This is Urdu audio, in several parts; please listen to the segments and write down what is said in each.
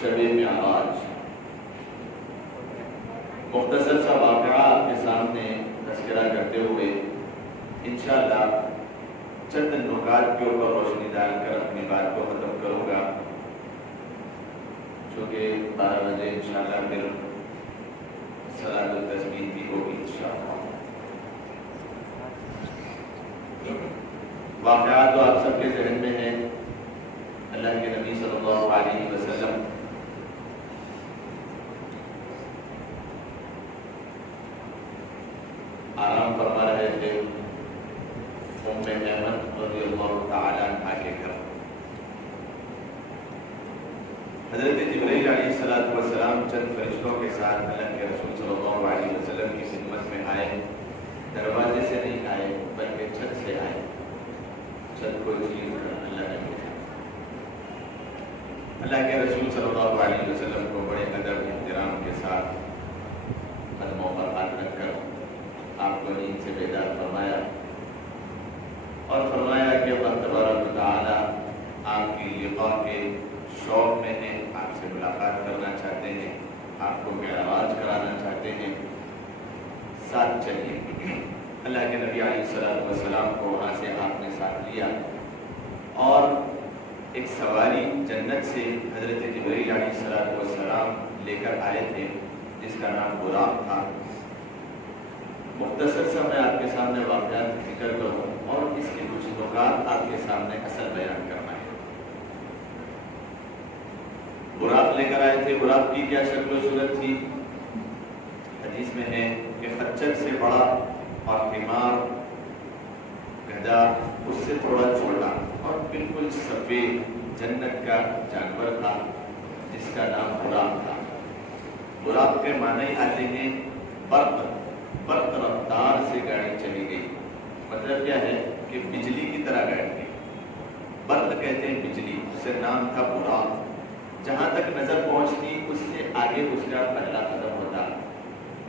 شب معراج مختصر سا واقعہ آپ کے سامنے تذکرہ کرتے ہوئے انشاءاللہ چند نکات کے اوپر روشنی ڈال کر اپنی بات کو ختم کروں گا، چونکہ 12 بجے انشاءاللہ پھر صلاۃ التسبیح بھی ہوگی انشاءاللہ۔ واقعات تو آپ سب کے ذہن میں ہیں۔ اللہ کے نبی صلی اللہ علیہ وسلم آرام فرما رہے تھے ام ایمن رضی اللہ تعالی عنہ کے گھر۔ حضرت جبرائیل علیہ السلام چند فرشتوں کے ساتھ اللہ کے رسول صلی اللہ علیہ وسلم کی خدمت میں آئے۔ دروازے سے نہیں آئے بلکہ چھت سے آئے۔ چھت کو چیز اللہ نے بھیجا۔ اللہ کے رسول صلی اللہ علیہ وسلم کو بڑے ادب احترام کے ساتھ قدموں پر ہاتھ رکھ کر آپ کو نیند سے بیدار فرمایا اور فرمایا کہ اللہ تبارک و تعالی آپ کی لقاء کے شوق میں ہیں، آپ سے ملاقات کرنا چاہتے ہیں، آپ کو معراج کرانا چاہتے ہیں، ساتھ چلیے۔ اللہ کے نبی علیہ السلام کو وہاں سے آپ نے ساتھ لیا اور ایک سواری جنت سے حضرت جبرائیل علیہ السلام لے کر آئے تھے جس کا نام براق تھا۔ مختصر سا میں آپ کے سامنے واقعات ذکر کروں اور اس کے کچھ نکات آپ کے سامنے اصل بیان کرنا ہے۔ براق لے کر آئے تھے۔ براق کی کیا شکل و صورت تھی؟ حدیث میں ہے کہ خچر سے بڑا اور حمار گدھا اس سے تھوڑا چھوٹا اور بالکل سفید جنت کا جانور تھا جس کا نام براق تھا۔ براق کے معنی آتے ہیں برق رفتار سے گاڑی چلی گئی۔ مطلب کیا ہے کہ بجلی کی طرح گاڑی گئی۔ برق کہتے ہیں بجلی، اس سے نام تھا براق۔ جہاں تک نظر پہنچتی اس سے آگے اس کا پہلا قدم ہوتا،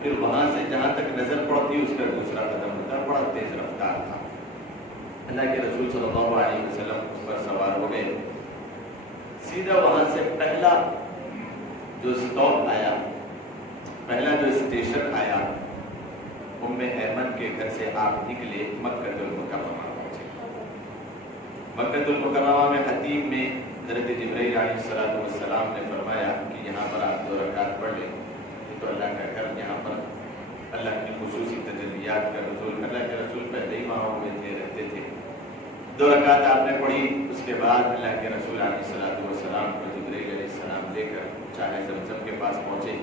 پھر وہاں سے جہاں تک نظر پڑتی اس کا دوسرا قدم ہوتا۔ بڑا تیز رفتار تھا۔ اللہ کے رسول صلی اللہ علیہ وسلم اس پر سوار ہو گئے۔ سیدھا وہاں سے پہلا جو سٹاپ آیا، پہلا جو اسٹیشن آیا، ام ایمن کے گھر سے آپ نکلے، مکہ المکرمہ پہنچے۔ مکہ المکرمہ میں خطیب میں حضرت جبرائیل علیہ السلام نے فرمایا کہ یہاں پر آپ 2 رکعت پڑھ لیں۔ یہ تو اللہ کا گھر، یہاں پر اللہ کی خصوصی تجلیات کا نزول، اللہ کے رسول پہلے ہی وہاں ہوئے تھے، رہتے تھے۔ 2 رکعت آپ نے پڑھی، اس کے بعد اللہ کے رسول علیہ السلام کو جبرائیل علیہ السلام لے کر چاہے زمزم کے پاس پہنچے۔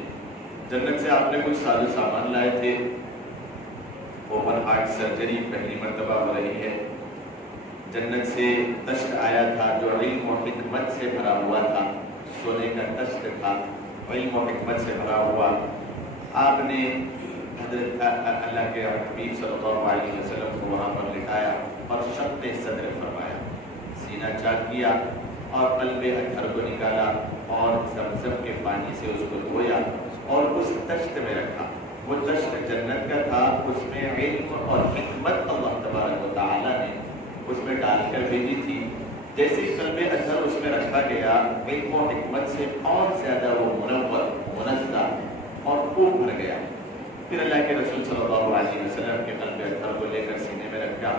جنت سے آپ نے کچھ ساز و سامان لائے تھے۔ اوپن ہارٹ سرجری پہلی مرتبہ ہو رہی ہے۔ جنت سے تشت آیا تھا جو علم و حکمت سے بھرا ہوا تھا، سونے کا تشت تھا، علم و حکمت سے بھرا ہوا۔ آپ نے حضرت اللہ کے حبیب صلی اللہ علیہ وسلم کو وہاں پر لٹایا اور شق صدر فرمایا، سینہ چاک کیا اور قلب اطہر کو نکالا اور زمزم کے پانی سے اس کو دھویا اور اس تشت میں رکھا۔ وہ تشت جنت کا تھا، اس میں علم اور حکمت اللہ تبارک و تعالی نے اس میں ڈال کر بھیجی تھی۔ جیسے قلب اطہر اس میں رکھا گیا، علم و حکمت سے اور زیادہ وہ منور، منزہ اور خوب بھر گیا۔ پھر اللہ کے رسول صلی اللہ علیہ وسلم کے قلب اطہر کو لے کر سینے میں رکھا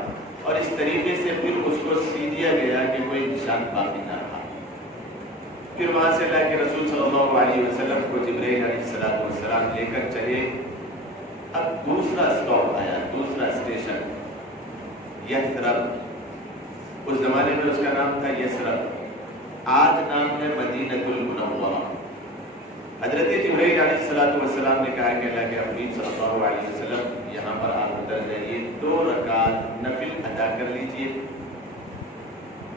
اور اس طریقے سے پھر اس کو سی دیا گیا کہ کوئی نشان باقی نہ رہا۔ پھر وہاں سے اللہ کے رسول صلی اللہ علیہ وسلم کو جبرائیل علیہ السلام لے کر چلے۔ اب دوسرا سٹاپ آیا، دوسرا اسٹیشن یثرب۔ اس زمانے میں اس کا نام تھا یثرب، آج نام ہے مدینہ المنورہ۔ حضرت جبرائیل علیہ السلام نے کہا کہ اللہ کے حبیب صلی اللہ علیہ وسلم یہاں پر آپ اتر جائیے، 2 رکعت نفل ادا کر لیجئے،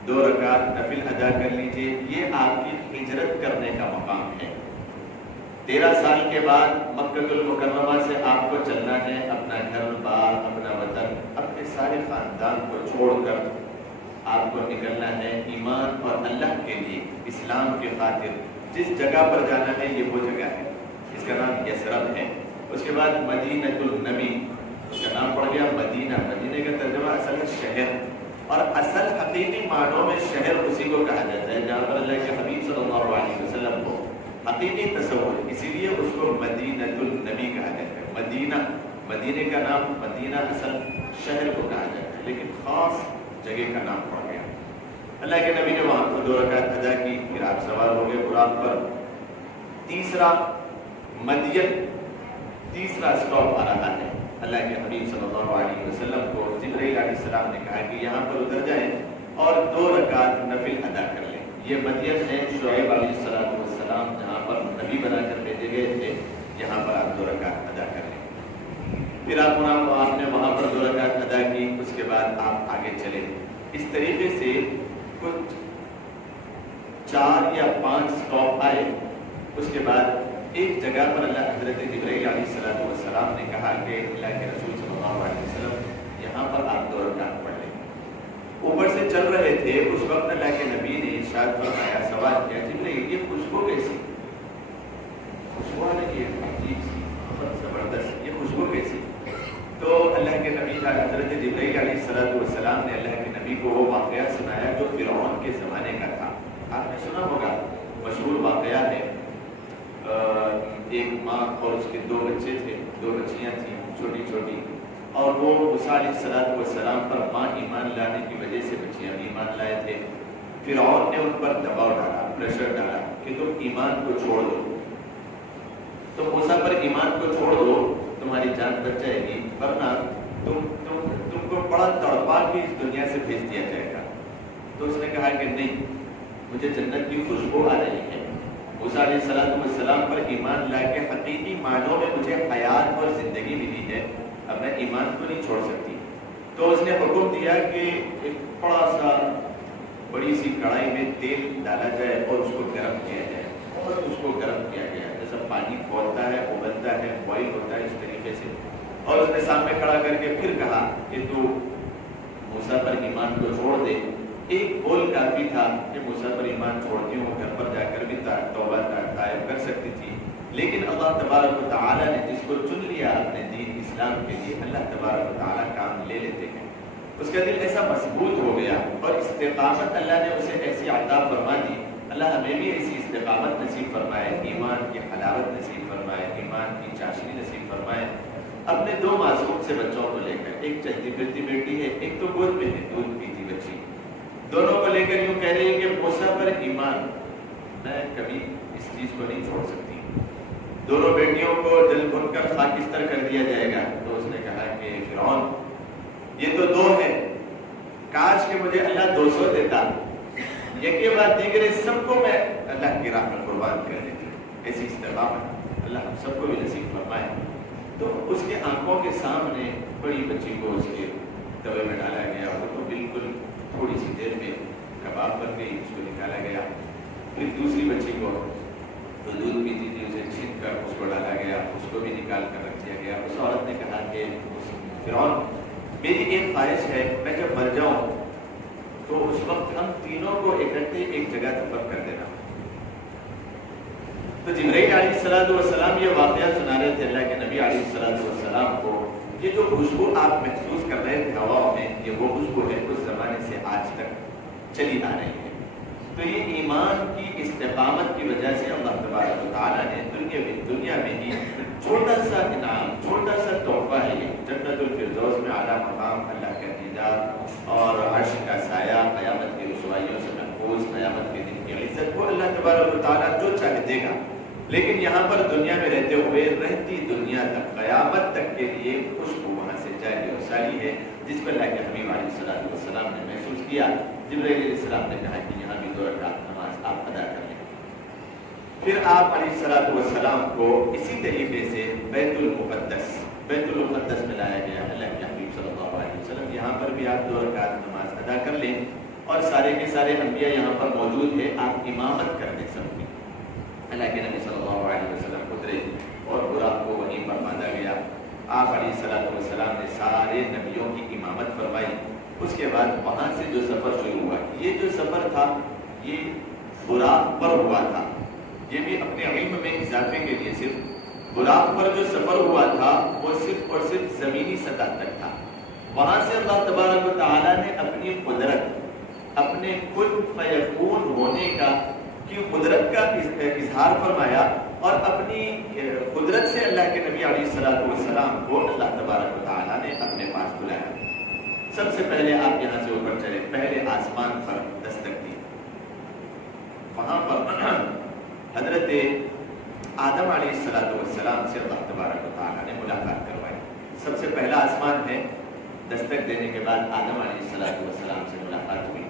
2 رکعت نفل ادا کر لیجئے۔ یہ آپ کی ہجرت کرنے کا مقام ہے۔ 13 سال کے بعد مکہ المکرمہ سے آپ کو چلنا ہے، اپنا گھر بار، اپنا وطن، اپنے سارے خاندان کو چھوڑ کر آپ کو نکلنا ہے ایمان اور اللہ کے لیے، اسلام کے خاطر۔ جس جگہ پر جانا ہے یہ وہ جگہ ہے، اس کا نام یثرب ہے۔ اس کے بعد مدینہ النبی، اس کا نام پڑ گیا مدینہ۔ مدینہ کا ترجمہ اصل ہے شہر، اور اصل حقیقی معنوں میں شہر اسی کو کہا جاتا ہے جہاں پر اللہ کے حبیب صلی اللہ علیہ وسلم کو حقیقی تصور، اسی لیے اس کو مدینۃ النبی کہا جاتا ہے۔ مدینے کا نام مدینہ اصل شہر کو کہا جاتا ہے، لیکن خاص جگہ کا نام پڑ گیا۔ اللہ کے نبی نے وہاں پر 2 رکعت ادا کی، پھر آپ سوار ہو گئے براق پر۔ تیسرا مدین، تیسرا اسٹاپ آ رہا ہے۔ اللہ کے حبیب صلی اللہ علیہ وسلم کو جبرائیل علیہ السلام نے کہا کہ یہاں پر اتر جائیں اور 2 رکعت نفل ادا کر لیں۔ یہ مدین ہے شعیب علیہ السلام جہاں پر نبی بنا کر بھیجے گئے تھے، یہاں پر آپ 2 رکعت ادا کر لیں۔ پھر آپ نے وہاں پر 2 رکعت ادا کی، اس کے بعد آپ آگے چلے۔ اس طریقے سے کچھ 4 یا 5 اسٹاپ آئے۔ اس کے بعد ایک جگہ پر اللہ حضرت جبرائیل علیہ السلام نے کہا کہ اللہ کے رسول صلی اللہ علیہ وسلم یہاں پر آپ 2 رکعت پڑھ لیں۔ اوپر سے چل رہے تھے، اس وقت اللہ کے نبی نے ارشاد فرمایا، سوال کیا، جبرائیل یہ خوشبو کیسی؟ خوشبو نہیں ہے عجیب سی، بہت زبردست، یہ خوشبو کیسی؟ تو اللہ کے نبی حضرت جبرائیل علیہ السلام نے اللہ کے نبی کو وہ واقعہ سنایا جو فرعون کے زمانے کا تھا۔ آپ نے سنا ہوگا، مشہور واقعہ ہے۔ ایک ماں اور اس کے 2 بچے تھے، 2 بچیاں تھیں چھوٹی چھوٹی، اور وہ موسیٰ علیہ السلام پر ماں ایمان لانے کی وجہ سے بچیاں بھی ایمان لائے تھے۔ فرعون نے ان پر دباؤ ڈالا، پریشر ڈالا کہ تم ایمان کو چھوڑ دو، تم موسیٰ پر ایمان کو چھوڑ دو، تمہاری جان بچ جائے گی، ورنہ تم کو بڑا تڑپا کے اس دنیا سے بھیج دیا جائے گا۔ تو اس نے کہا کہ نہیں، مجھے جنت کی خوشبو آ رہی ہے، موسیٰ علیہ السلام پر ایمان لا کے حقیقی معنوں میں مجھے حیات اور زندگی ملی ہے، اب میں ایمان کو نہیں چھوڑ سکتی۔ تو اس نے حکم دیا کہ ایک بڑی سی کڑھائی میں تیل ڈالا جائے اور اس کو گرم کیا جائے، اور اس کو گرم کیا گیا جیسا پانی کھولتا ہے، ابلتا ہے، بوائل ہوتا ہے، اس طریقے سے۔ اور اس نے سامنے کھڑا کر کے پھر کہا کہ تو موسیٰ پر ایمان کو چھوڑ دے۔ ایک بول کافی تھا کہ موسیٰ پر ایمان چھوڑتی ہوں، گھر پر جا کر بھی توبہ طائب کر سکتی تھی، لیکن اللہ تبارک و تعالیٰ نے جس کو چن لیا اپنے دین اسلام کے لیے، اللہ تبارک و تعالیٰ کام لے لیتے ہیں۔ اس کا دل ایسا مضبوط ہو گیا اور استقامت اللہ نے اسے ایسی عطا فرما دی۔ اللہ ہمیں بھی ایسی استقامت نصیب فرمائے، ایمان کی حلاوت نصیب فرمائے، ایمان کی چاشنی نصیب فرمائے۔ اپنے 2 معصوم سے بچوں کو لے کر، ایک چلتی پھرتی بیٹی ہے، ایک تو گود میں ہے، دودھ پیتی بچی، دونوں کو لے کر یوں کہہ رہی ہے کہ موسیٰ پر ایمان، میں کبھی اس چیز کو نہیں چھوڑ سکتی۔ دونوں بیٹیوں کو جل بھن کر خاکستر کر دیا جائے گا۔ تو اس نے کہا کہ فرعون، یہ تو 2 ہے، کاش کہ مجھے اللہ 200 دیتا، یکی بعد دیگرے سب کو میں اللہ کی راہ میں قربان کر دیتی۔ ایسی استقامت اللہ ہم سب کو بھی نصیب فرمائے۔ تو اس کے آنکھوں کے سامنے بڑی بچی کو اس کے توے میں ڈالا گیا، وہ تو بالکل تھوڑی سی دیر میں کباب بن گئی، اس کو نکالا گیا۔ پھر دوسری بچی کو تو دودھ پیتی تھی، اسے چھینک کر اس کو ڈالا گیا، اس کو بھی نکال کر رکھ دیا گیا۔ اس عورت نے کہا کہ فرعون، میری ایک خواہش ہے، میں جب مر جاؤں تو اس وقت ہم تینوں کو اکٹھے ایک جگہ دفن کر دینا۔ تو جبرائیل علیہ السلام یہ واقعہ سنا رہے تھے اللہ کے نبی علیہ السلام کو۔ یہ جو خوشبو آپ محسوس کر رہے تھے ہواؤں میں، یہ وہ خوشبو ہے اس زمانے سے آج تک چلی آ رہی ہے۔ تو یہ ایمان کی استقامت کی وجہ سے اللہ تبارک و تعالیٰ نے دنیا میں ہی چھوٹا سا انعام، چھوٹا سا تحفہ ہے، یہ جنت الفردوس میں اعلیٰ مقام، اللہ کا نجات اور عرش کا سایہ، قیامت کی رسوائیوں سے محفوظ، قیامت کے دن کی عزت کو اللہ تبارک و تعالیٰ جو چاہے دے گا۔ لیکن یہاں پر دنیا میں رہتے ہوئے رہتی دنیا تک، قیامت تک کے لیے خوشبو وہاں سے جاری اور ساری ہے، جس پر اللہ کے حبیب علیہ السلام نے محسوس کیا۔ جبرائیل علیہ السلام نے کہا کہ یہاں بھی 2 رکعت نماز آپ ادا کر لیں۔ پھر آپ علیہ السلام کو اسی طریقے سے بیت المقدس میں لایا گیا۔ اللہ کے حبیب صلی اللہ علیہ وسلم یہاں پر بھی آپ 2 رکعت نماز ادا کر لیں، اور سارے کے سارے انبیاء یہاں پر موجود ہیں، آپ امامت کر دیں سب کی۔ اللہ کے نبی صلی اللہ علیہ وسلم اترے اور براق کو وہیں پر باندھا گیا۔ آپ علیہ السلام نے سارے نبیوں کی امامت فرمائی۔ اس کے بعد وہاں سے جو سفر شروع ہوا، یہ جو سفر تھا یہ براق پر ہوا تھا۔ یہ بھی اپنے علم میں اضافے کے لیے صرف براق پر جو سفر ہوا تھا وہ صرف اور صرف زمینی سطح تک تھا۔ وہاں سے اللہ تبارک و تعالیٰ نے اپنی قدرت، اپنے کن فیکون ہونے کا کی قدرت کا اظہار فرمایا اور اپنی قدرت سے اللہ کے نبی علیہ الصلوۃ والسلام کو اللہ تبارک و تعالیٰ نے اپنے پاس بلایا۔ سب سے پہلے آپ یہاں سے اوپر چلے، پہلے آسمان پر دستک دی، وہاں پر حضرت آدم علیہ الصلوۃ والسلام سے اللہ تبارک و تعالیٰ نے ملاقات کروائی۔ سب سے پہلا آسمان ہے، دستک دینے کے بعد آدم علیہ الصلوۃ والسلام سے ملاقات ہوئی۔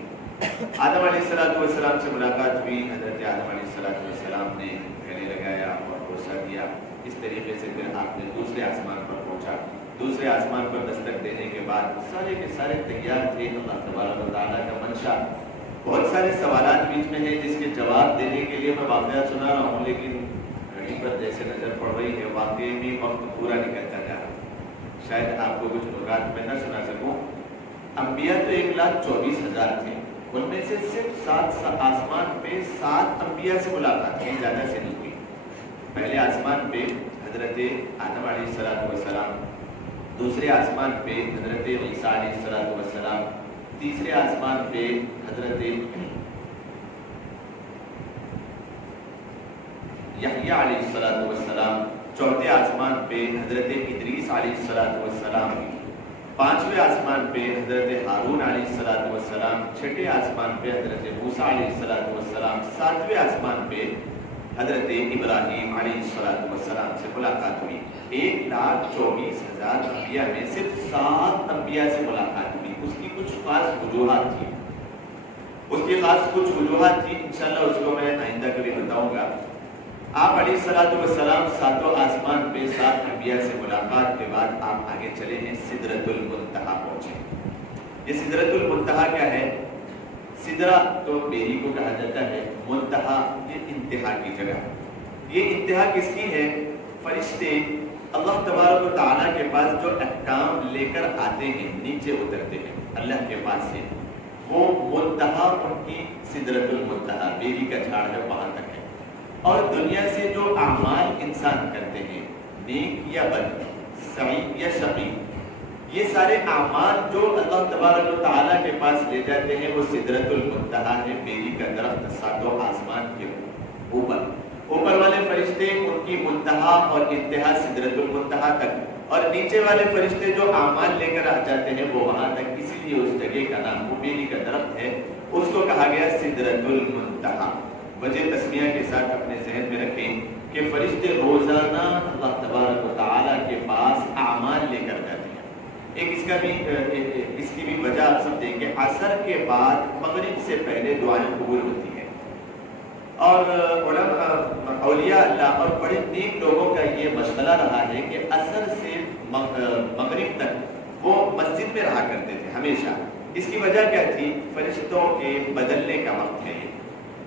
آدم علیہ الصلوۃ والسلام سے ملاقات ہوئی، حضرت آدم علیہ الصلوۃ والسلام نے گلے لگایا اور بوسہ دیا۔ اس طریقے سے پھر آپ نے دوسرے آسمان پر پہنچا۔ دوسرے آسمان پر دستک دینے کے بعد سارے کے سارے تیار تھے، اللہ تبارک و تعالیٰ کا منشا۔ بہت سارے سوالات بیچ میں ہیں جس کے جواب دینے کے لیے میں واقعہ سنا رہا ہوں، لیکن گھڑی پر جیسے نظر پڑ رہی ہے واقعی میں وقت پورا نکلتا جا رہا ہے، شاید آپ کو کچھ نکات میں نہ سنا سکوں۔ انبیاء تو 1,24,000 تھے، ان میں سے صرف 7 آسمان پہ 7 انبیاء سے ملاقات ہوئی، زیادہ سے نہیں ہوئی۔ پہلے آسمان پہ حضرت آدم علیہ الصلوۃ والسلام، دوسرے آسمان پہ حضرت عیسیٰ علیہ الصلوۃ والسلام، تیسرے آسمان پہ حضرت یحییٰ علیہ الصلوۃ والسلام، چوتھے آسمان پہ حضرت ادریس علیہ الصلوۃ والسلام، پانچویں آسمان پہ حضرت ہارون علیہ الصلوۃ والسلام، چھٹے آسمان پہ حضرت موسیٰ علیہ الصلوۃ والسلام، ساتویں آسمان پہ حضرت ابراہیم علیہ الصلوۃ والسلام سے ملاقات ہوئی۔ 1,24,000 انبیاء میں صرف 7 انبیاء سے ملاقات ہوئی۔ اس کی کچھ خاص وجوہات تھی، انشاءاللہ اس کو میں آئندہ کبھی بتاؤں گا۔ آپ علیہ الصلوۃ والسلام 7 آسمان پہ 7 انبیاء سے ملاقات کے بعد آپ آگے چلے ہیں، سدرۃ المنتہا پہنچے۔ یہ سدرۃ المنتہا کیا ہے؟ سدرہ تو بیری کو کہا جاتا ہے، منتہا یہ انتہا کی جگہ۔ یہ انتہا کس کی ہے؟ فرشتے اللہ تبارک و تعالیٰ کے پاس جو احکام لے کر آتے ہیں، نیچے اترتے ہیں اللہ کے پاس سے، وہ منتہا ان کی سدرۃ المنتہا، بیری کا جھاڑ ہے، وہاں تک ہے۔ اور دنیا سے جو اعمال انسان کرتے ہیں، نیک یا بد، سعید یا شقی، یہ سارے اعمال جو اللہ تبارک و تعالیٰ کے پاس لے جاتے ہیں، وہ سدرۃ المنتہا ہے، بیری کا درخت 7 آسمان کے اوپر والے فرشتے ان کی منتہا اور انتہا سدرۃ المنتہا تک، اور نیچے والے فرشتے جو اعمال لے کر آ جاتے ہیں وہ وہاں تک۔ اسی لیے اس جگہ کا نام، وہ بیری کا درخت ہے، اس کو کہا گیا سدرۃ المنتہا۔ وجہ تسمیہ کے ساتھ اپنے ذہن میں رکھیں کہ فرشتے روزانہ اللہ تبارک و تعالیٰ کے پاس اعمال لے کر جاتے ہیں۔ ایک اس کی بھی وجہ آپ سب دیں کہ عصر کے بعد مغرب سے پہلے دعائیں قبول ہوتی ہیں، اور علماء اولیاء اللہ اور بڑے نیک لوگوں کا یہ مشغلہ رہا ہے کہ عصر سے مغرب تک وہ مسجد میں رہا کرتے تھے ہمیشہ۔ اس کی وجہ کیا تھی؟ فرشتوں کے بدلنے کا وقت ہے،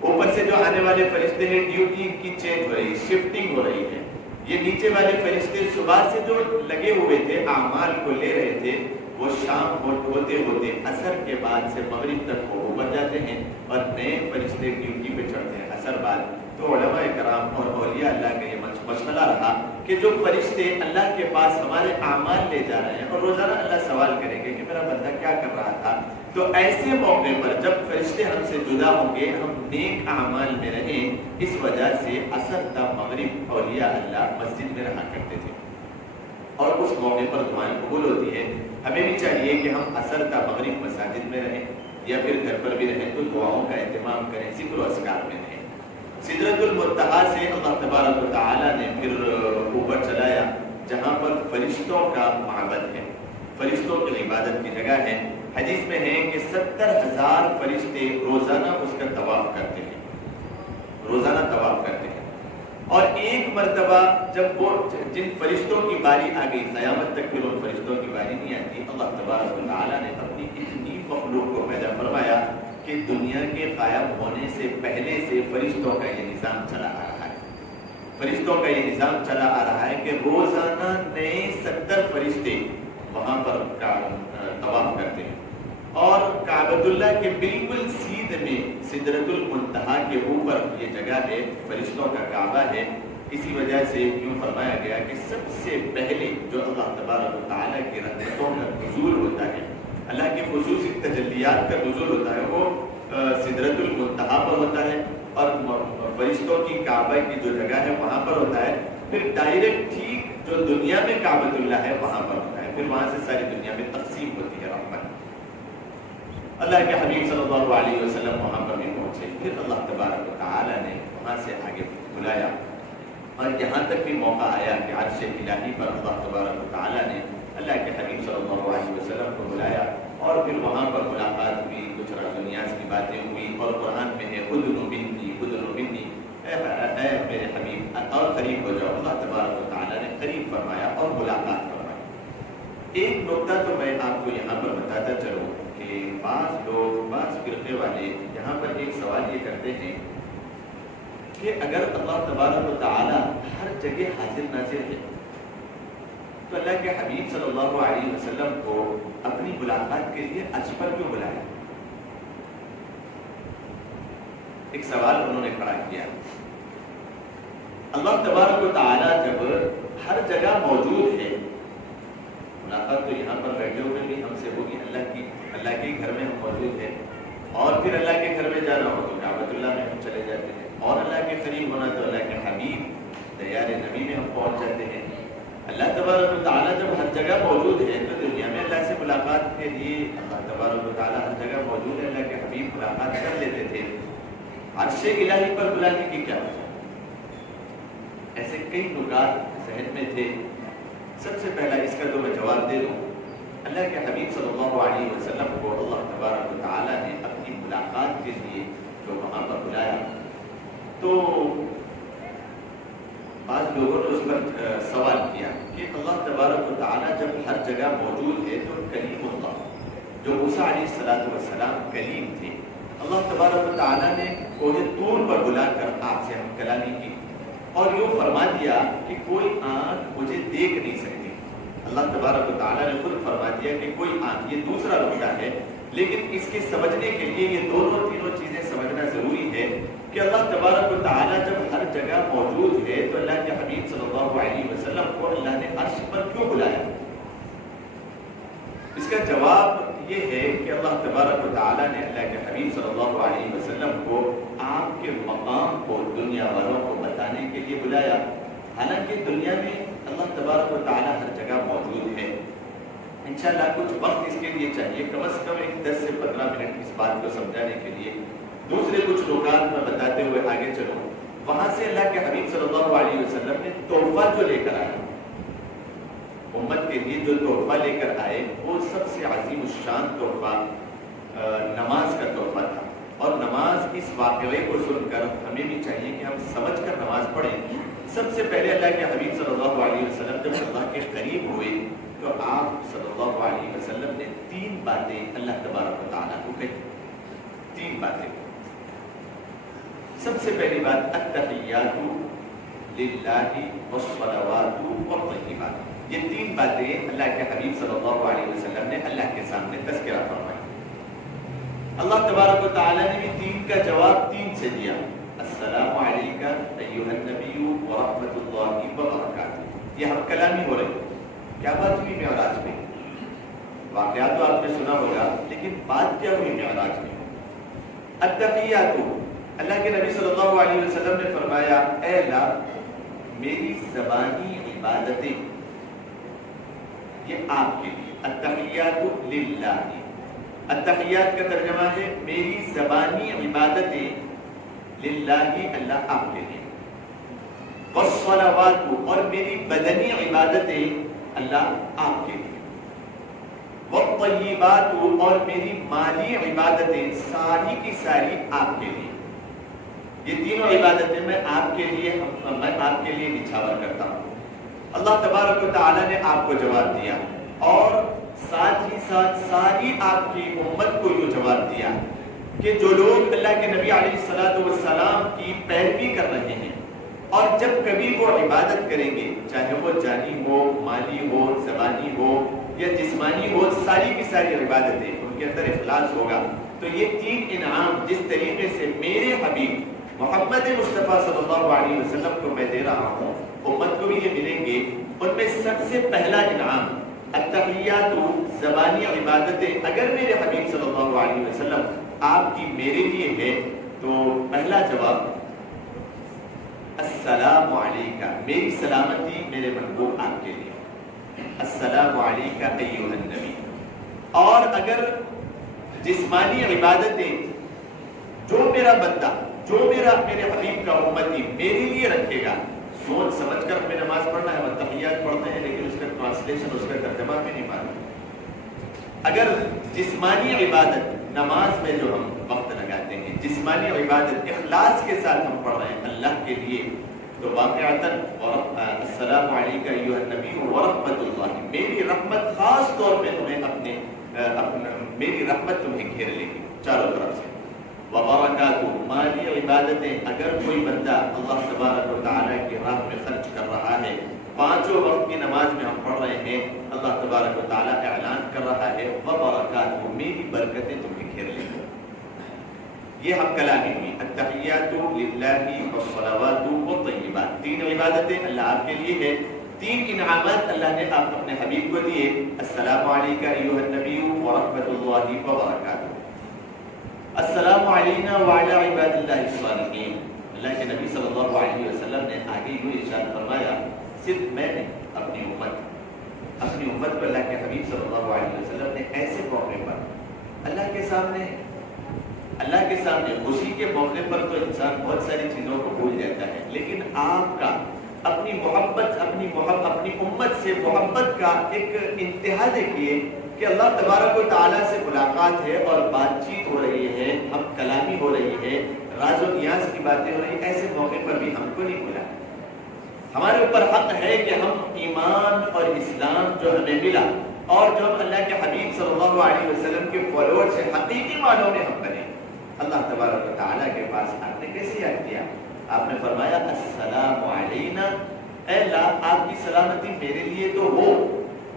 اوپر سے جو آنے والے فرشتے ہیں ڈیوٹی کی چینج ہو رہی ہے، شفٹنگ ہو رہی ہے۔ یہ نیچے والے فرشتے صبح سے جو لگے ہوئے تھے، اعمال کو لے رہے تھے، وہ شام ہوتے ہوتے عصر کے بعد سے مغرب تک وہ اوپر جاتے ہیں اور نئے فرشتے ڈیوٹی پہ چڑھتے ہیں عصر بعد۔ تو علماء کرام اور اولیاء اللہ کا یہ مشغلہ رہا کہ جو فرشتے اللہ کے پاس ہمارے اعمال لے جا رہے ہیں، اور روزانہ اللہ سوال کریں گے کہ میرا بندہ کیا کر رہا تھا، تو ایسے موقع پر جب فرشتے ہم سے جدا ہوں گے، ہم نیک اعمال میں رہیں، اس وجہ سے عصر تا مغرب اولیاء اللہ مسجد میں رہا کرتے تھے، اور اس موقع پر دعائیں قبول ہوتی ہے۔ ہمیں بھی چاہیے کہ ہم عصر تا مغرب مساجد میں رہیں، یا پھر گھر پر بھی رہیں تو دعاؤں کا اہتمام کریں، ذکر و اذکار میں رہیں۔ سدرۃ المنتہا سے اللہ تبارک و تعالیٰ نے پھر اوپر چلایا جہاں پر فرشتوں کا معبد ہے، فرشتوں کی عبادت کی جگہ ہے۔ حدیث میں ہے کہ 70,000 فرشتے روزانہ اس کا طواف کرتے ہیں، روزانہ طواف کرتے ہیں۔ اور ایک مرتبہ جب وہ جن فرشتوں کی باری آ گئی، قیامت تک پھر ان فرشتوں کی باری نہیں آتی، اللہ تبارک و تعالیٰ نے اپنی اتنی مخلوق کو پیدا فرمایا کہ دنیا کے قائم ہونے سے پہلے سے فرشتوں کا یہ نظام چلا آ رہا ہے، فرشتوں کا یہ نظام چلا آ رہا ہے کہ روزانہ نئے 70 فرشتے وہاں پر طواف کرتے ہیں، اور کعبۃ اللہ کے بالکل سیدھ میں سدرۃ المنتہا کے اوپر یہ جگہ ہے، فرشتوں کا کعبہ ہے۔ اسی وجہ سے یوں فرمایا گیا کہ سب سے پہلے جو اللہ تبارک و تعالیٰ کی رحمتوں کا نزول ہوتا ہے، اللہ کی خصوصی تجلیات کا نزول ہوتا ہے، وہ سدرۃ المنتہا پر ہوتا ہے۔ اور فرشتوں کی کعبہ کی جو جگہ ہے وہاں پر ہوتا ہے، پھر ڈائریکٹ ٹھیک جو دنیا میں کعبۃ اللہ ہے وہاں پر ہوتا ہے، پھر وہاں سے ساری دنیا میں تقسیم ہوتی ہے رحمت۔ اللہ کے حبیب صلی اللہ علیہ وسلم وہاں پر بھی پہنچے، پھر اللہ تبارک و تعالیٰ نے وہاں سے آگے بلایا، اور یہاں تک بھی موقع آیا کہ عرش الہی پر اللہ تبارک و تعالیٰ نے اللہ کے حبیب صلی اللہ علیہ وسلم کو بلایا، اور پھر وہاں پر ملاقات ہوئی، کچھ راز و نیاز کی باتیں ہوئی، اور قرآن میں ہے ادنو منی ادنو منی، اے میرے حبیب اور قریب ہو جاؤ۔ اللہ تبارک و تعالیٰ نے قریب فرمایا اور ملاقات فرمائی۔ ایک نقطہ تو میں آپ کو یہاں پر بتاتا چلوں کہ بعض لوگ، بعض فرقے والے یہاں پر ایک سوال یہ کرتے ہیں کہ اگر اللہ تبارک و تعالیٰ ہر جگہ حاضر ناظر ہے تو اللہ کے حبیب صلی اللہ علیہ وسلم کو اپنی ملاقات کے لیے عرش پر کیوں بلایا؟ ایک سوال انہوں نے کھڑا کیا۔ اللہ تبارک و تعالیٰ جب ہر جگہ موجود ہے، ملاقات تو یہاں پر بیٹھے ہوئے بھی ہم سے ہوگی، اللہ کے گھر میں ہم موجود ہیں، اور پھر اللہ کے گھر میں جانا ہو تو کعبۃ اللہ میں ہم چلے جاتے ہیں، اور اللہ کے قریب ہونا تو اللہ کے حبیب دیار نبی میں ہم پہنچ جاتے ہیں۔ اللہ تبارک و تعالیٰ جب ہر جگہ موجود ہے تو دنیا میں اللہ سے ملاقات کے لیے اللہ تبارک و تعالیٰ ہر جگہ موجود ہے، اللہ کے حبیب ملاقات کر لیتے تھے، عرش الہی پر بلانے کی کیا وجہ؟ ایسے کئی نکات ذہن میں تھے۔ سب سے پہلا اس کا تو میں جواب دے دوں، اللہ کے حبیب صلی اللہ علیہ وسلم کو اللہ تبارک و تعالیٰ نے اپنی ملاقات کے لیے جو وہاں پر بلایا، تو بعض لوگوں نے اس پر سوال کیا کہ اللہ تبارک و تعالیٰ جب ہر جگہ موجود ہے تو کلیم اللہ، جو موسیٰ علیہ السلام کلیم تھے، اللہ تبارک و تعالیٰ نے کوہ طور پر بلا کر آپ سے ہم کلامی کی، اور یوں فرما دیا کہ کوئی آنکھ مجھے دیکھ نہیں سکتی۔ اللہ تبارک و تعالیٰ نے خود فرما دیا کہ کوئی آنکھ، یہ دوسرا نقطہ ہے، لیکن اس کے سمجھنے کے لیے یہ دونوں تینوں چیزیں سمجھنا ضروری ہے کہ اللہ تبارک و تعالیٰ جب ہر جگہ موجود ہے تو اللہ کے حبیب صلی اللہ علیہ وسلم کو اللہ نے عرش پر کیوں بلایا؟ اس کا جواب یہ ہے کہ اللہ تبارک و تعالیٰ نے اللہ کے حبیب صلی اللہ علیہ وسلم کو آپ کے مقام کو دنیا والوں کو بتانے کے لیے بلایا۔ حالانکہ دنیا میں اللہ تبارک و تعالیٰ ہر جگہ موجود ہے، انشاءاللہ کچھ وقت اس کے لیے چاہیے، کم از کم 10 سے 15 منٹ اس بات کو سمجھانے کے لیے۔ دوسرے کچھ نکات میں بتاتے ہوئے آگے چلوں۔ وہاں سے اللہ کے حبیب صلی اللہ علیہ وسلم نے تحفہ جو لے کر آئے، امت کے لیے جو تحفہ لے کر آئے، وہ سب سے عظیم الشان تحفہ نماز کا تحفہ تھا، اور نماز اس واقعے کو سن کر ہمیں بھی چاہیے کہ ہم سمجھ کر نماز پڑھیں۔ سب سے پہلے اللہ کے حبیب صلی اللہ علیہ وسلم جب اللہ کے قریب ہوئے تو آپ صلی اللہ علیہ وسلم نے 3 باتیں اللہ تبارک و تعالیٰ کو کہی، 3 باتیں۔ سب سے پہلی بات التحیات للہ والصلوات والطیبات، یہ 3 باتیں اللہ کے حبیب صلی اللہ علیہ وسلم نے اللہ کے سامنے تذکرہ فرمائی۔ اللہ تبارک و تعالیٰ نے بھی 3 کا جواب 3 سے دیا، السلام علیکہ ایھا النبی ورحمۃ اللہ وبرکاتہ۔ یہ ہم کلامی ہو رہی، کیا بات ہوئی معراج میں؟ واقعات تو آپ نے سنا ہوگا، لیکن بات کیا ہوئی معراج میں؟ التحیات، اللہ کے نبی صلی اللہ علیہ وسلم نے فرمایا، اے اللہ میری زبانی عبادتیں یہ آپ کے لیے، التحیات للہ، التحیات کا ترجمہ ہے میری زبانی عبادتیں للہ، اللہ آپ کے لیے، والصلوات، اور میری بدنی عبادتیں اللہ آپ کے لیے، والطیبات، اور میری مالی عبادتیں ساری کی ساری آپ کے لیے۔ یہ تینوں عبادتیں میں آپ کے لیے نچھاور کرتا ہوں۔ اللہ تبارک و تعالیٰ نے آپ کو جواب دیا، اور ساتھ ہی ساتھ ساری آپ کی امت کو یہ جواب دیا کہ جو لوگ اللہ کے نبی علیہ السلام کی پیروی کر رہے ہیں، اور جب کبھی وہ عبادت کریں گے، چاہے وہ جانی ہو، مالی ہو، زبانی ہو یا جسمانی ہو، ساری کی ساری عبادتیں ان کے اندر اخلاص ہوگا، تو یہ 3 انعام جس طریقے سے میرے حبیب محمد مصطفیٰ صلی اللہ علیہ وسلم کو میں دے رہا ہوں، امت کو بھی یہ ملیں گے۔ ان میں سب سے پہلا انعام التحیات، زبانی عبادتیں اگر میرے حبیب صلی اللہ علیہ وسلم آپ کی میرے لیے ہے، تو پہلا جواب السلام علیکہ، میری سلامتی میرے محبوب آپ کے لیے، السلام علیکہ ایھا النبی۔ اور اگر جسمانی عبادتیں جو میرا بندہ، جو میرے حبیب کا امتی میرے لیے رکھے گا، سوچ سمجھ کر ہمیں نماز پڑھنا ہے، وہ تحیات پڑھتے ہیں لیکن اس کا ٹرانسلیشن، اس کا ترجمہ میں نہیں معلوم۔ اگر جسمانی عبادت نماز میں جو ہم وقت لگاتے ہیں، جسمانی عبادت اخلاص کے ساتھ ہم پڑھ رہے ہیں اللہ کے لیے، تو واقعتاً السلام علیکہ ایھا النبی ورحمۃ اللہ، میری رحمت خاص طور پہ تمہیں میری رحمت تمہیں گھیر لے گی چاروں طرف سے۔ وبرکاتہ، مالی عبادتیں اگر کوئی بندہ اللہ تبارک و تعالیٰ کی راہ میں خرچ کر رہا ہے، پانچوں وقت کی نماز میں ہم پڑھ رہے ہیں، اللہ تبارک و تعالیٰ اعلان کر رہا ہے وبرکاتہ، میری برکتیں تمہیں گھیر لیں گی۔ یہ ہم کلامی ہوئی، التحیات للہ والصلوات والطیبات، تین عبادتیں اللہ آپ کے لیے ہے، تین انعامات اللہ نے آپ اپنے حبیب کو دیے، السلام علیکہ ایھا النبی ورحمۃ اللہ وبرکاتہ۔ السلام علینا وعلی عباد اللہ الصالحین، اللہ کے نبی صلی اللہ علیہ وسلم نے آگے یوں ارشاد فرمایا، صرف میں نے اپنی امت کو اللہ کے حبیب صلی اللہ علیہ وسلم نے ایسے موقع پر اللہ کے سامنے خوشی کے موقع پر تو انسان بہت ساری چیزوں کو بھول جاتا ہے، لیکن آپ کا اپنی امت سے محبت کا ایک انتہا دیکھیے کہ اللہ تبارک و تعالیٰ سے ملاقات ہے اور بات چیت ہو رہی ہے، ہم کلامی ہو رہی ہے، راز و نیاز کی باتیں ہو رہی ہیں، ایسے موقع پر بھی ہم کو نہیں بھولا۔ ہمارے اوپر حق ہے کہ ہم ایمان اور اسلام جو ہمیں ملا اور جو ہم اللہ کے حبیب صلی اللہ علیہ وسلم کے فالوورز ہیں، حقیقی معنوں میں ہم بنے۔ اللہ تبارک و تعالیٰ کے پاس آپ نے کیسے یاد کیا؟ آپ نے فرمایا السلام علینا، اے اللہ آپ کی سلامتی میرے لیے تو ہو،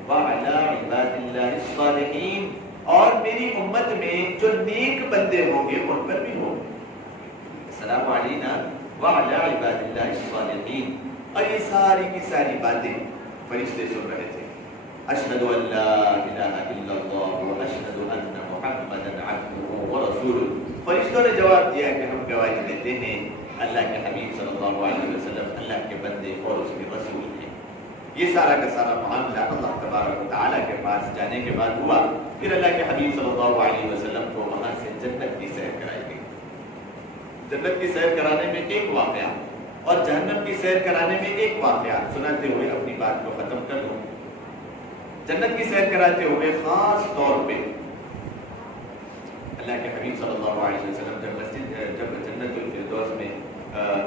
وعلی عباد اللہ الصالحین، اور میری امت میں جو نیک بندے ہوں گے ان پر بھی ہو، السلام علینا وعلی عباد اللہ الصالحین۔ اور یہ ساری کی ساری باتیں فرشتے سن رہے تھے، اشہد ان لا الہ الا اللہ واشہد ان محمدا عبدہ ورسولہ۔ فرشتوں نے جواب دیا کہ ہم گواہی دیتے ہیں اللہ کے حبیب صلی اللہ علیہ وسلم اللہ کے بندے اور اس کے رسول ہیں۔ یہ سارا کا سارا معاملہ اللہ تبارک و تعالیٰ کے پاس جانے کے بعد ہوا، پھر اللہ کے حبیب صلی اللہ علیہ وسلم کو وہاں سے جنت کی سیر کرائی گئی۔ جنت کی سیر کرانے میں ایک واقعہ اور جہنم کی سیر کرانے میں ایک واقعہ سناتے ہوئے اپنی بات کو ختم کر دوں۔ جنت کی سیر کراتے ہوئے خاص طور پہ اللہ کے حبیب صلی اللہ علیہ وسلم جب جنت الفردوس میں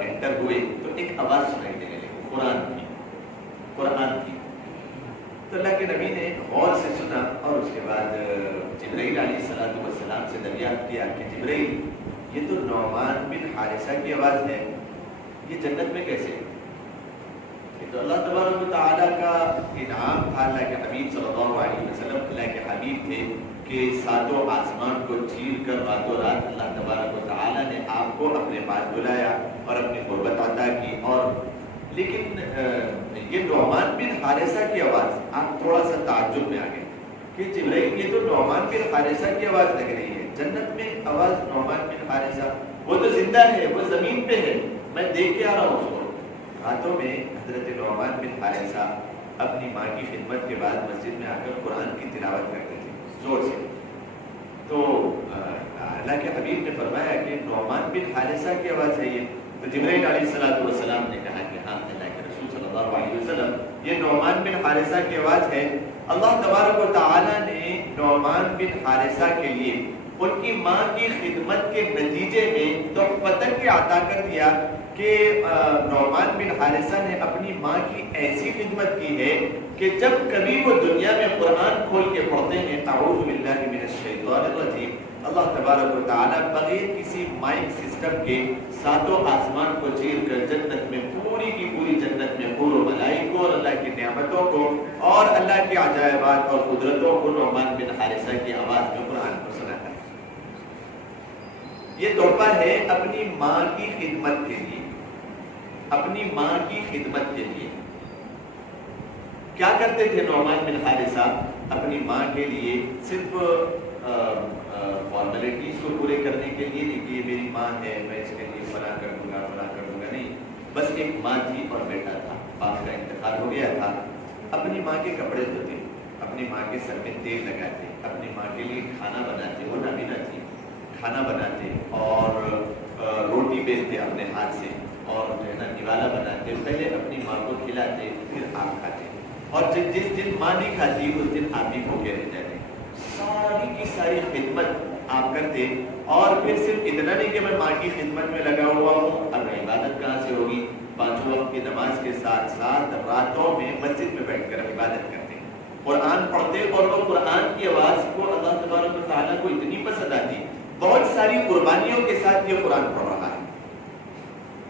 انٹر ہوئے تو ایک آواز سنائی دینے لگی، قرآن کی۔ تو اللہ کے نبی نے غور سے سنا اور اس کے بعد جبرائیل علیہ السلام سے دریافت کیا کہ جبرائیل، یہ تو نعمان بن حارثہ کی آواز ہے، یہ جنت میں کیسے؟ تو اللہ تبارک و تعالیٰ کا انعام تھا، اللہ کے حبیب صلی اللہ علیہ وسلم اللہ کے حبیب تھے کہ ساتوں آسمان کو چیر کر راتوں رات اللہ تبارک و تعالیٰ نے آپ کو اپنے پاس بلایا اور اپنی قربت عطا کی۔ اور لیکن یہ نعمان بن حارثہ کی آواز، آپ تھوڑا سا تعجب میں آ گئے کہ جبرائیل یہ تو نعمان بن حارثہ کی آواز لگ رہی ہے، جنت میں آواز نعمان بن حارثہ، وہ تو زندہ ہے، وہ زمین پہ ہے، میں دیکھ کے آ رہا ہوں اس کو۔ راتوں میں حضرت نعمان بن حارثہ اپنی ماں کی خدمت کے بعد مسجد میں آ کر قرآن کی تلاوت کرتے تھے زور سے۔ تو اللہ کے حبیب نے فرمایا کہ نعمان بن حارثہ کی آواز ہے یہ، تو جبرائیل علیہ السلام نے کہا کہ ہاں اللہ کے رسول صلی اللہ علیہ وسلم، یہ نعمان بن حارثہ کی آواز ہے۔ اللہ تبارک و تعالیٰ نے نعمان بن حارثہ کے لیے ان کی ماں کی خدمت کے نتیجے میں تحفتاً یہ عطا کر دیا کہ نعمان بن حارثہ نے اپنی ماں کی ایسی خدمت کی ہے کہ جب کبھی وہ دنیا میں قرآن کھول کے پڑھتے ہیں اعوذ باللہ من الشیطان الرجیم، اللہ تبارک و تعالیٰ بغیر کسی مائک سسٹم کے ساتوں آسمان کو چیر کر جنت میں پوری کی پوری جنت میں حور و ملائکہ اور اللہ کی نعمتوں کو اور اللہ کی عجائبات اور قدرتوں کو نعمان بن حارثہ کی آواز میں قرآن کو سناتا ہے۔ یہ تحفہ ہے اپنی ماں کی خدمت کے لیے، اپنی ماں کی خدمت کے لیے۔ کیا کرتے تھے نعمان بن حارثہ؟ اپنی ماں کے لیے صرف فارمیلٹیز کو پورے کرنے کے لیے نہیں کہ یہ میری ماں ہے میں اس کے لیے فلاں کر دوں گا نہیں، بس ایک ماں تھی اور بیٹا تھا، باپ کا انتقال ہو گیا تھا، اپنی ماں کے کپڑے دھوتے، اپنی ماں کے سر میں تیل لگاتے، اپنی ماں کے لیے کھانا بناتے، وہ نابینا تھی، کھانا بناتے اور روٹی بیلتے اپنے ہاتھ سے اور جو ہے نا نوالا بناتے، پہلے اپنی ماں کو کھلاتے پھر آپ کھاتے، اور جس دن ماں نہیں کھاتی اس دن آپ ہی بھوکے رہ جاتے، ساری کی ساری خدمت آپ کرتے، اور پھر صرف اتنا نہیں کہ میں ماں کی خدمت میں لگا ہوا ہوں، اب عبادت کہاں سے ہوگی؟ 5 وقت کی نماز کے ساتھ ساتھ راتوں میں مسجد میں بیٹھ کر عبادت کرتے، قرآن پڑھتے، اور وہ قرآن کی آواز کو اللہ تبارک و تعالیٰ کو اتنی پسند آتی، بہت ساری قربانیوں کے ساتھ یہ قرآن پڑھ رہا ہے،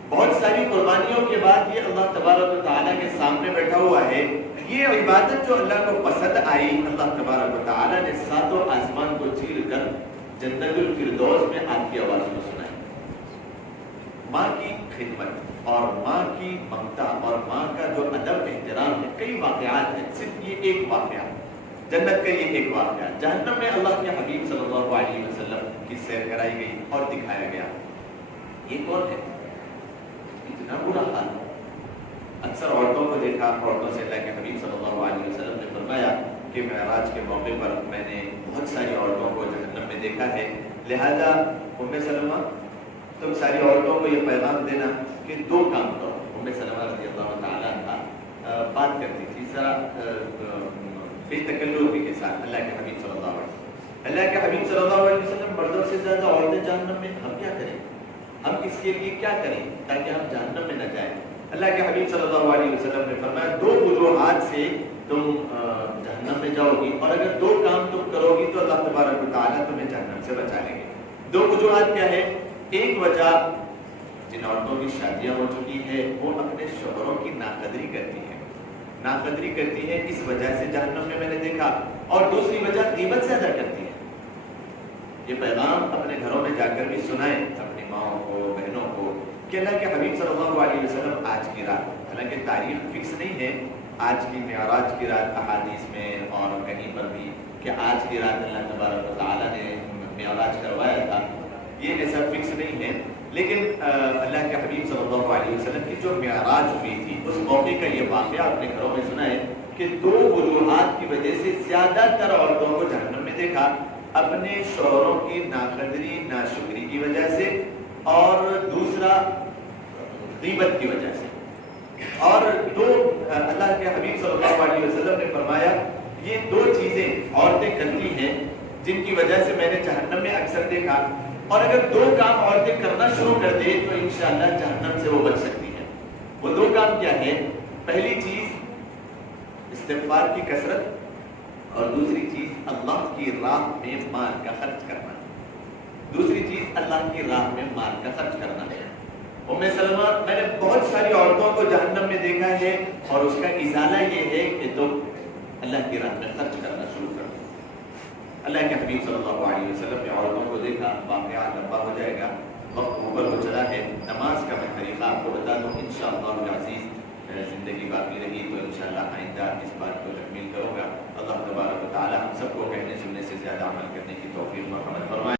بہت ساری قربانیوں کے بعد یہ اللہ تبارک و تعالیٰ کے سامنے بیٹھا ہوا ہے، یہ عبادت جو اللہ کو پسند آئی، اللہ تبارک و تعالیٰ نے 7 آسمان کو چیر کر جنت الفردوس میں آپ کی آواز کو سنائی۔ ماں کی خدمت اور ماں کی ممتا اور ماں کا جو ادب احترام ہے، کئی واقعات ہیں، صرف یہ ایک واقعہ جنت کا، یہ ایک واقعہ جہنم میں اللہ کے حبیب صلی اللہ علیہ وسلم کی سیر کرائی گئی اور دکھایا گیا، یہ کون ہے؟ اتنا برا حال، اکثر عورتوں کو دیکھا، عورتوں سے اللہ کے حبیب صلی اللہ علیہ وسلم نے فرمایا کہ معراج کے موقع پر میں نے بہت ساری عورتوں کو جہنم میں دیکھا ہے، لہذا ام سلمہ تم ساری عورتوں کو یہ پیغام دینا کہ 2 کام کرو۔ ام سلمہ رضی اللہ تعالیٰ عنہا بات کرتی تھی ذرا بے تکلفی کے ساتھ اللہ کے حبیب صلی اللہ علیہ وسلم، اللہ کے حبیب صلی اللہ علیہ وسلم، مردوں سے زیادہ عورتیں جہنم میں، ہم کیا کریں، ہم اس کے لیے کیا کریں تاکہ ہم جہنم میں نہ جائیں؟ اللہ کے حبیب صلی اللہ علیہ وسلم نے فرمایا 2 وجوہات سے تم جہنم میں جاؤ گی، اور اگر 2 کام تم کرو گی تو اللہ تبارک و تعالیٰ تمہیں جہنم سے بچا لیں گے۔ 2 وجوہات کیا ہے؟ ایک وجہ جن عورتوں کی شادیاں ہو چکی ہے وہ اپنے شوہروں کی ناقدری کرتی ہیں، ناقدری کرتی ہے، اس وجہ سے جہنم میں نے دیکھا، اور دوسری وجہ غیبت زیادہ کرتی ہے۔ یہ پیغام اپنے گھروں میں جا کر بھی سنائیں اپنی ماؤں کو، بہنوں کو، کہ اللہ کے حبیب صلی اللہ علیہ وسلم آج کی رات، حالانکہ تاریخ فکس نہیں ہے آج کی معراج کی رات احادیث میں اور کہیں پر بھی کہ آج کی رات اللہ تبارک و تعالیٰ نے معراج کروایا تھا، یہ ایسا فکس نہیں ہے، لیکن اللہ کے حبیب صلی اللہ علیہ وسلم کی جو معراج ہوئی تھی اس موقع کا یہ واقعہ اپنے گھروں میں سنائے کہ 2 وجوہات کی وجہ سے زیادہ تر عورتوں کو جہنم میں دیکھا، اپنے شوہروں کی ناقدری ناشکری کی وجہ سے، اور دوسرا غیبت کی وجہ سے، اور 2 اللہ کے حبیب صلی اللہ علیہ وسلم نے فرمایا یہ 2 چیزیں عورتیں کرتی ہیں جن کی وجہ سے میں نے جہنم میں اکثر دیکھا، اور اگر 2 کام عورتیں کرنا شروع کر دے تو انشاءاللہ جہنم سے وہ بچ سکتی ہیں۔ وہ 2 کام کیا ہے؟ پہلی چیز استغفار کی کثرت، اور دوسری چیز اللہ کی راہ میں مال کا خرچ کرنا، دوسری چیز اللہ کی راہ میں مال کا خرچ کرنا ہے۔ ام سلمہ، میں نے بہت ساری عورتوں کو جہنم میں دیکھا ہے اور اس کا ازالہ یہ ہے کہ تم اللہ کی راہ میں خرچ کرنا شروع کر دو۔ اللہ کے حبیب صلی اللہ علیہ وسلم نے عورتوں کو دیکھا، واقعہ لمبا ہو جائے گا، وقت اوپر ہو چلا ہے، نماز کا میں طریقہ آپ کو بتا دوں، انشاءاللہ العزیز زندگی باقی رہی تو انشاءاللہ آئندہ اس بات کو تکمیل کروں گا۔ اللہ تبارک و تعالی ہم سب کو کہنے سننے سے زیادہ عمل کرنے کی توفیق مرحمت فرمائے۔